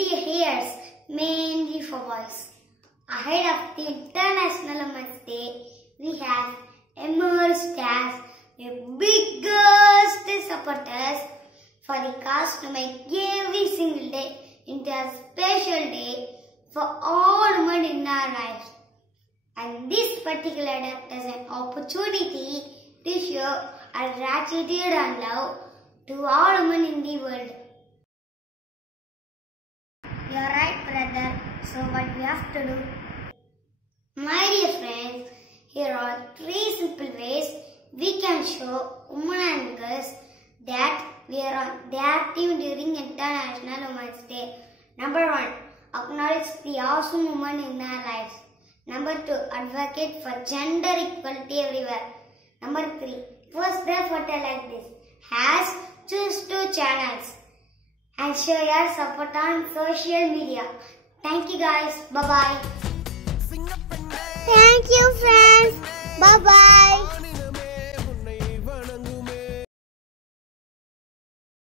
pretty hairs, mainly for boys. Ahead of the International Women's Day, we have emerged as the biggest supporters for the cause to make every single day into a special day for all women in our lives. And this particular day is an opportunity to show our gratitude and love to all women in the world. You are right, brother. So what we have to do? My dear friends, here are 3 simple ways we can show women and girls that we are on their team during International Women's Day. Number 1, acknowledge the awesome women in our lives. Number 2, advocate for gender equality everywhere. Number 3, post their photo like this. Choose 2 channels and show your support on social media. Thank you guys. Bye-bye. Thank you friends. Bye-bye.